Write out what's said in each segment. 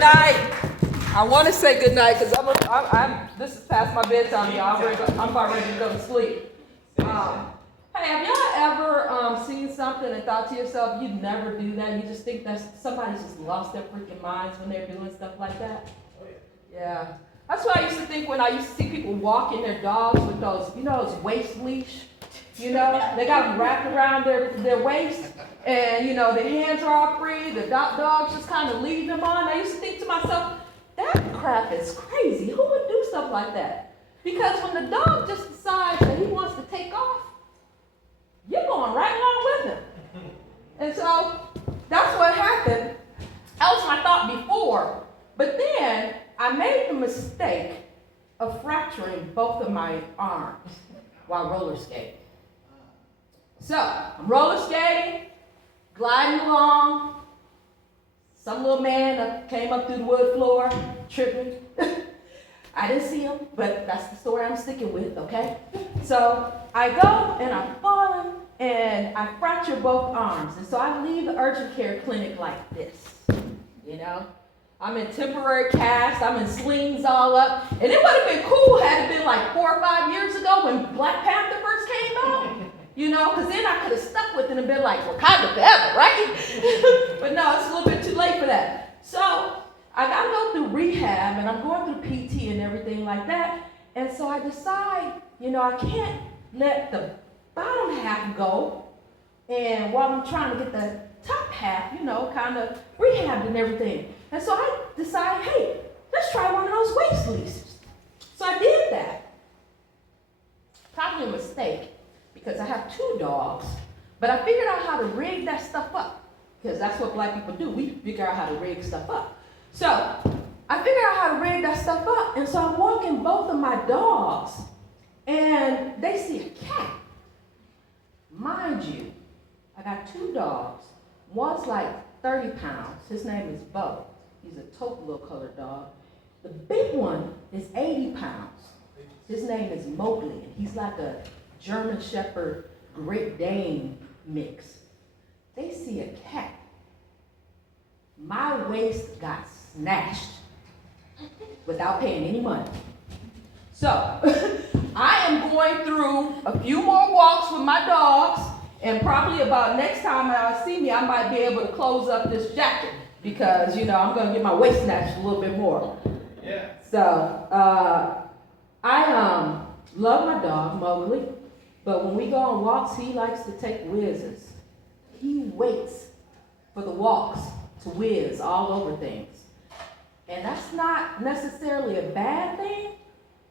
night. I want to say good night because this is past my bedtime, y'all. I'm about ready to go to sleep. Hey, have y'all ever seen something and thought to yourself, you'd never do that? You just think that somebody's just lost their freaking minds when they're doing stuff like that? Yeah. That's what I used to think when I used to see people walking their dogs with those, those waist leash. They got them wrapped around their waist, and, their hands are all free. The dogs just kind of leave them on. I used to think to myself, that crap is crazy. Who would do stuff like that? Because when the dog just decides that he wants to take off, you're going right along with him. And so that's what happened. That was my thought before. But then I made the mistake of fracturing both of my arms while roller skating. So I'm roller skating, gliding along. Some little man came up through the wood floor, tripping. I didn't see him, but that's the story I'm sticking with, okay? So I go and I'm falling and I fracture both arms. And so I leave the urgent care clinic like this, I'm in temporary cast, I'm in slings all up. And it would have been cool had it been like 4 or 5 years ago when Black Panther first came out. Because then I could have stuck with it and been like, Wakanda forever, right? But no, it's a little bit too late for that. So I got to go through rehab, and I'm going through PT and everything like that. And so I decide, I can't let the bottom half go. And while I'm trying to get the top half, kind of rehabbed and everything. And so I decided, hey, let's try one of those waist leases. So I did that. Probably a mistake, because I have 2 dogs, but I figured out how to rig that stuff up, because that's what Black people do. We figure out how to rig stuff up. So I figured out how to rig that stuff up, and so I'm walking both of my dogs, and they see a cat. Mind you, I got 2 dogs. One's like 30 pounds. His name is Bo. He's a taupe little colored dog. The big one is 80 pounds. His name is Mowgli, and he's like a German Shepherd, Great Dane mix. They see a cat. My waist got snatched without paying any money. So I am going through a few more walks with my dogs, and probably about next time y'all see me, I might be able to close up this jacket because, I'm going to get my waist snatched a little bit more. Yeah. So I love my dog, Mowgli. But when we go on walks, he likes to take whizzes. He waits for the walks to whiz all over things. And that's not necessarily a bad thing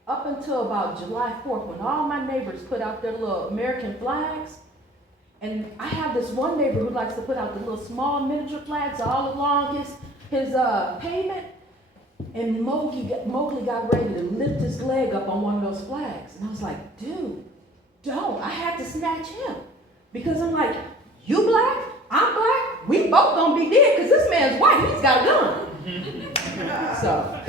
up until about July 4th when all my neighbors put out their little American flags. And I have this one neighbor who likes to put out the little small miniature flags all along his pavement. And Mowgli got ready to lift his leg up on one of those flags. And I was like, dude, don't. I had to snatch him. Because I'm like, you black? I'm black? We both gonna be dead because this man's white. He's got a gun. So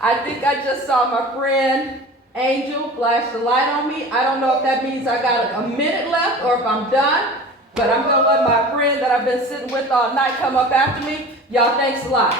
I think I just saw my friend Angel flash the light on me. I don't know if that means I got a minute left or if I'm done. But I'm gonna let my friend that I've been sitting with all night come up after me. Y'all, thanks a lot.